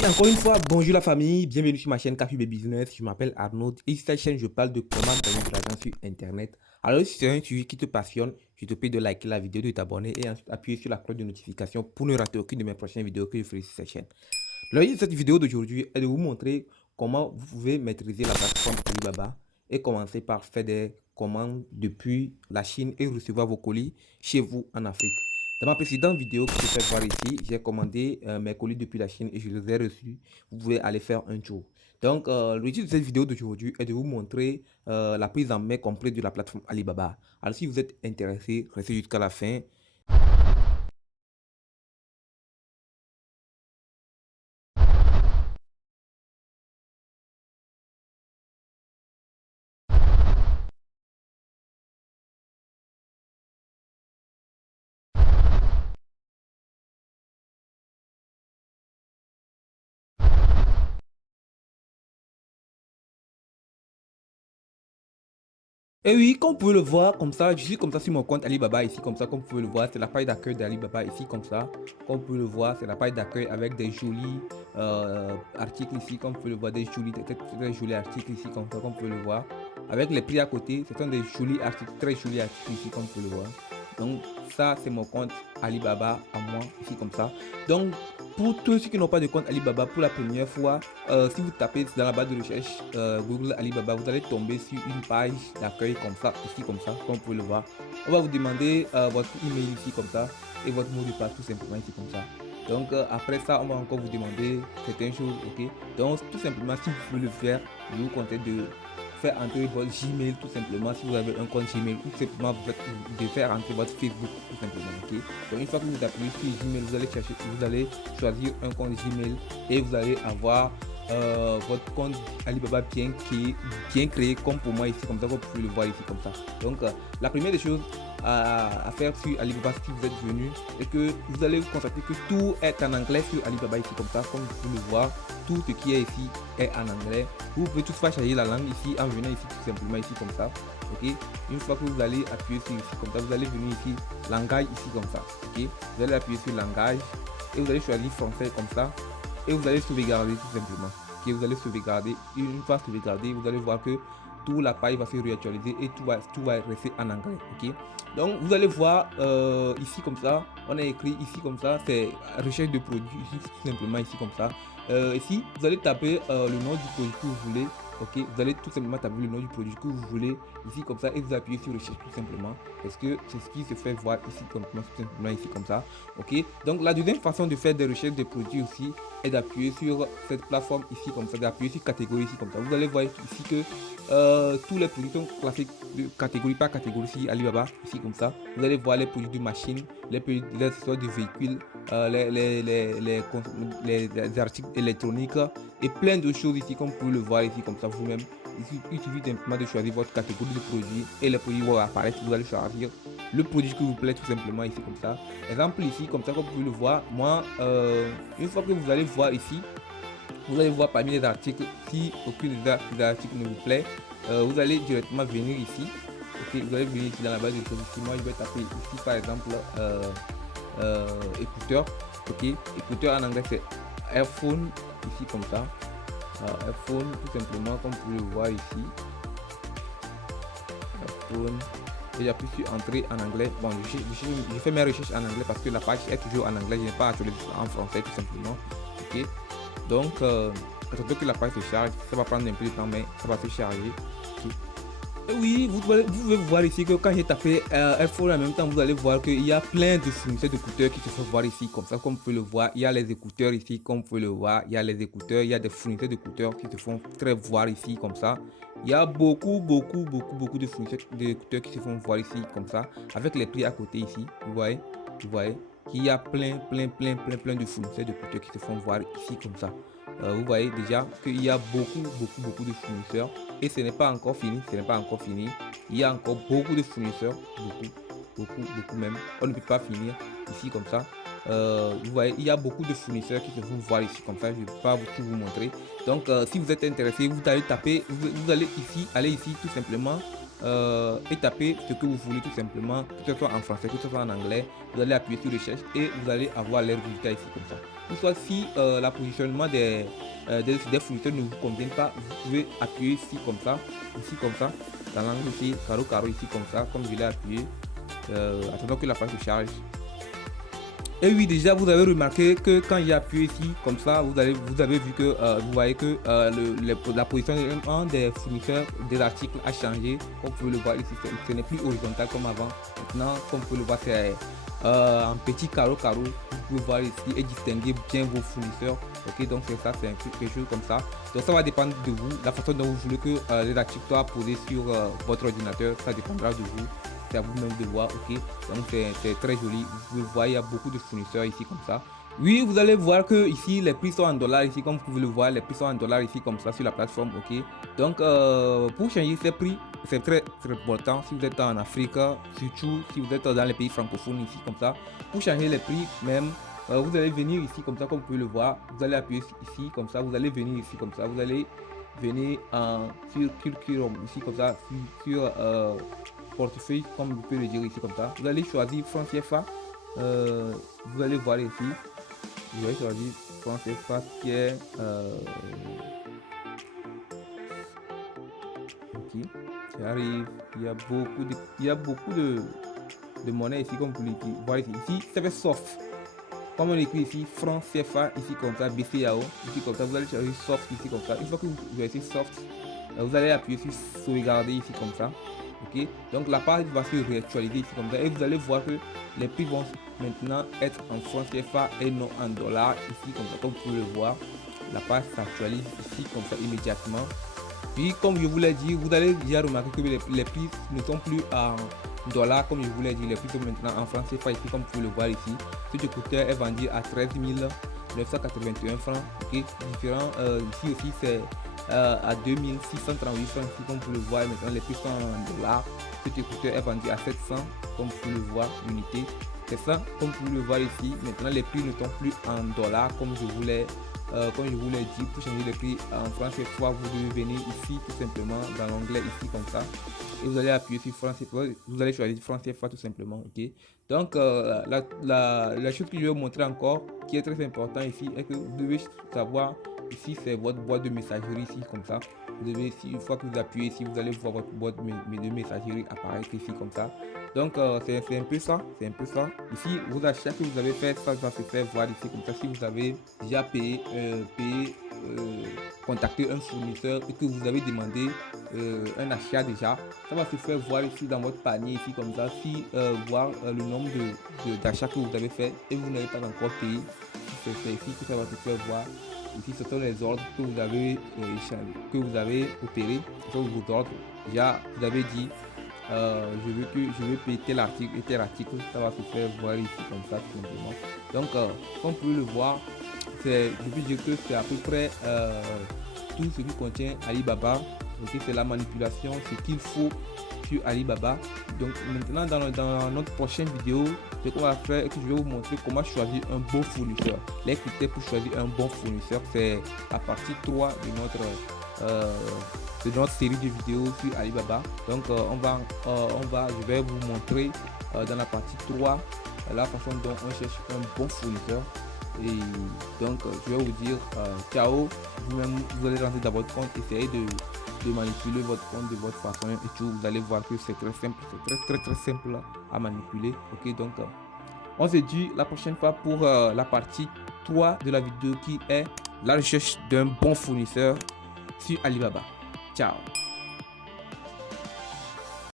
Oui, encore une fois, bonjour la famille, bienvenue sur ma chaîne KQB Business. Je m'appelle Arnaud et sur cette chaîne, je parle de comment gagner de l'argent sur Internet. Alors, si c'est un sujet qui te passionne, je te prie de liker la vidéo, de t'abonner et ensuite appuyer sur la cloche de notification pour ne rater aucune de mes prochaines vidéos que je ferai sur cette chaîne. L'objectif de cette vidéo d'aujourd'hui est de vous montrer comment vous pouvez maîtriser la plateforme Alibaba et commencer par faire des commandes depuis la Chine et recevoir vos colis chez vous en Afrique. Dans ma précédente vidéo que je fais voir ici, j'ai commandé mes colis depuis la Chine et je les ai reçus. Vous pouvez aller faire un tour. Donc, l'objectif de cette vidéo d'aujourd'hui est de vous montrer la prise en main complète de la plateforme Alibaba. Alors, si vous êtes intéressé, restez jusqu'à la fin. Et oui, comme vous pouvez le voir, comme ça, je suis comme ça sur mon compte Alibaba ici, comme ça, comme vous pouvez le voir, c'est la page d'accueil d'Alibaba ici, comme ça. Comme vous pouvez le voir, c'est la page d'accueil avec des jolis articles ici, comme vous pouvez le voir, des jolis articles ici, comme ça, comme vous pouvez le voir. Avec les prix à côté, ce sont des jolis articles, très jolis articles ici, comme vous pouvez le voir. Donc, ça, c'est mon compte Alibaba à moi, ici, comme ça. Donc, pour tous ceux qui n'ont pas de compte Alibaba pour la première fois, si vous tapez dans la barre de recherche Google Alibaba, vous allez tomber sur une page d'accueil comme ça, ici comme ça, comme vous pouvez le voir. On va vous demander votre email ici comme ça et votre mot de passe tout simplement ici comme ça. Donc après ça, on va encore vous demander certaines choses, ok. Donc tout simplement, si vous pouvez le faire, je vous conseille de faire entrer votre Gmail tout simplement si vous avez un compte Gmail ou simplement de faire entrer votre Facebook tout simplement, ok. Donc une fois que vous appuyez sur Gmail, vous allez choisir un compte Gmail et vous allez avoir votre compte Alibaba bien créé comme pour moi ici, comme ça vous pouvez le voir ici comme ça. Donc la première des choses à faire sur Alibaba si vous êtes venu et que vous allez vous constater que tout est en anglais sur Alibaba ici comme ça, comme vous pouvez le voir, tout ce qui est ici est en anglais. Vous pouvez toutefois changer la langue ici en venant ici tout simplement ici comme ça, ok. Une fois que vous allez appuyer sur ici comme ça, vous allez venir ici langage ici comme ça, ok. Vous allez appuyer sur langage et vous allez choisir français comme ça et vous allez sauvegarder tout simplement, ok. Vous allez sauvegarder. Une fois sauvegardé, vous allez voir que toute la page va se réactualiser et tout va rester en anglais, ok. Donc vous allez voir ici comme ça, on a écrit ici comme ça, c'est recherche de produits ici tout simplement ici comme ça. Ici vous allez taper le nom du produit que vous voulez, ok. Vous allez tout simplement taper le nom du produit que vous voulez ici comme ça et vous appuyez sur recherche tout simplement parce que c'est ce qui se fait voir ici tout simplement ici comme ça, ok. Donc la deuxième façon de faire des recherches de produits aussi est d'appuyer sur cette plateforme ici comme ça, d'appuyer sur catégorie ici comme ça. Vous allez voir ici que tous les produits sont classés de catégorie par catégorie ici Alibaba ici comme ça. Vous allez voir les produits de machine, les produits de véhicules, les articles électroniques et plein de choses ici comme vous pouvez le voir ici comme ça vous-même. Il suffit simplement de choisir votre catégorie de produits et les produits vont apparaître. Vous allez choisir le produit qui vous plaît tout simplement ici comme ça. Exemple ici comme ça comme vous pouvez le voir, moi une fois que vous allez voir ici, vous allez voir parmi les articles, si aucun des articles ne vous plaît, vous allez directement venir ici, ok. Vous allez venir ici dans la base de choses ici. Moi je vais taper ici par exemple écouteur, ok. Écouteur en anglais c'est earphone ici comme ça, earphone tout simplement comme vous pouvez le voir ici, earphone. Et j'appuie sur entrée en anglais. Bon, je fais mes recherches en anglais parce que la page est toujours en anglais, je n'ai pas actualisé en français tout simplement, ok. Donc attendez que la page se charge, ça va prendre un peu de temps mais ça va se charger, okay. Et oui, vous pouvez voir ici que quand j'ai tapé iPhone en même temps, vous allez voir qu'il y a plein de fournisseurs d'écouteurs qui se font voir ici comme ça, comme vous pouvez le voir. Il y a les écouteurs ici, comme vous pouvez le voir. Il y a les écouteurs, il y a des fournisseurs d'écouteurs qui se font très voir ici comme ça. Il y a beaucoup de fournisseurs d'écouteurs qui se font voir ici comme ça, avec les prix à côté ici, vous voyez qu'il y a plein de fournisseurs d'écouteurs qui se font voir ici comme ça. Vous voyez déjà qu'il y a beaucoup de fournisseurs et ce n'est pas encore fini, il y a encore beaucoup de fournisseurs, beaucoup même, on ne peut pas finir ici comme ça. Vous voyez, il y a beaucoup de fournisseurs qui se font voir ici comme ça, je ne vais pas tout vous montrer. Donc si vous êtes intéressé, vous allez taper, vous allez ici, tout simplement et tapez ce que vous voulez tout simplement, que ce soit en français, que ce soit en anglais. Vous allez appuyer sur recherche et vous allez avoir les résultats ici comme ça. Toutefois, si la positionnement des fournisseurs ne vous convient pas, vous pouvez appuyer ici comme ça, dans l'angle ici, carreau ici comme ça, comme je l'ai appuyé. Attendons que la page se charge. Et oui, déjà vous avez remarqué que quand j'ai appuyé ici comme ça, vous avez vu que vous voyez que la position des fournisseurs des articles a changé. Comme vous pouvez le voir ici, ce n'est plus horizontal comme avant. Maintenant, comme vous pouvez le voir, c'est un petit carreau. Vous pouvez voir ici et distinguer bien vos fournisseurs. Ok, donc c'est ça, c'est quelque chose comme ça. Donc ça va dépendre de vous, la façon dont vous voulez que les articles soient posés sur votre ordinateur, ça dépendra de vous. C'est à vous-même de voir, ok. Donc c'est très joli. Vous pouvez voir, il y a beaucoup de fournisseurs ici comme ça. Oui, vous allez voir que ici les prix sont en dollars ici, comme vous pouvez le voir, les prix sont en dollars ici comme ça sur la plateforme, ok. Donc pour changer ces prix, c'est très important si vous êtes en Afrique, surtout si vous êtes dans les pays francophones ici comme ça. Pour changer les prix même, vous allez venir ici comme ça, comme vous pouvez le voir. Vous allez appuyer ici comme ça, vous allez venir ici comme ça, vous allez venir sur curriculum ici comme ça, sur portefeuille, comme vous pouvez le dire ici comme ça. Vous allez choisir franc CFA. Vous allez voir ici. Vous allez choisir franc CFA qui est ok. Qui arrive. Il y a beaucoup de monnaie ici, comme vous pouvez voir ici. Ici, c'est fait soft. Comme on écrit ici, franc CFA ici comme ça, BCAO ici comme ça. Vous allez choisir soft ici comme ça. Une fois que vous choisissez soft, vous allez appuyer sur sauvegarder ici comme ça. Ok, donc la page va se réactualiser ici comme ça et vous allez voir que les prix vont maintenant être en francs CFA et non en dollars ici comme ça. Comme vous pouvez le voir, la page s'actualise ici comme ça immédiatement. Puis comme je vous l'ai dit, vous allez déjà remarquer que les prix ne sont plus en dollars comme je vous l'ai dit, les prix sont maintenant en francs CFA ici comme vous pouvez le voir ici. Ce écouteur est vendu à 13 981 francs. Ok, différent ici aussi c'est à 2638 francs ici comme vous pouvez le voir. Maintenant les prix sont en dollars. Cet écouteur est vendu à 700 comme vous pouvez le voir l'unité. C'est ça comme vous pouvez le voir ici. Maintenant les prix ne sont plus en dollars comme je vous l'ai dit. Pour changer les prix en francs CFA, vous devez venir ici tout simplement dans l'onglet ici comme ça et vous allez appuyer sur francs CFA. Vous allez choisir francs CFA tout simplement. Ok, donc la chose que je vais vous montrer encore qui est très important ici est que vous devez savoir ici c'est votre boîte de messagerie ici comme ça. Vous devez ici, une fois que vous appuyez ici, vous allez voir votre boîte de messagerie apparaître ici comme ça. Donc c'est un peu ça, ici vos achats que vous avez fait, ça va se faire voir ici comme ça. Si vous avez déjà contacté un fournisseur et que vous avez demandé un achat déjà, ça va se faire voir ici dans votre panier ici comme ça. Si voir le nombre d'achats que vous avez fait et vous n'avez pas encore payé, c'est ici que ça va se faire voir. Ici ce sont les ordres que vous avez opérés, ce sont vos ordres. Déjà vous avez dit je veux payer tel article et tel article, ça va se faire voir ici comme ça tout simplement. Donc comme vous pouvez le voir, je peux dire que c'est à peu près tout ce qui contient Alibaba. Ok, c'est la manipulation, ce qu'il faut sur Alibaba. Donc maintenant dans notre prochaine vidéo, ce qu'on va faire est que je vais vous montrer comment choisir un bon fournisseur. Les critères pour choisir un bon fournisseur, c'est la partie 3 de notre série de vidéos sur Alibaba. Donc je vais vous montrer dans la partie 3 la façon dont on cherche un bon fournisseur. Et donc je vais vous dire ciao. Vous-même vous allez rentrer dans votre compte, essayez de manipuler votre compte de votre façon et tout. Vous allez voir que c'est très simple, c'est très simple à manipuler. Ok, donc on se dit la prochaine fois pour la partie 3 de la vidéo qui est la recherche d'un bon fournisseur sur Alibaba. Ciao.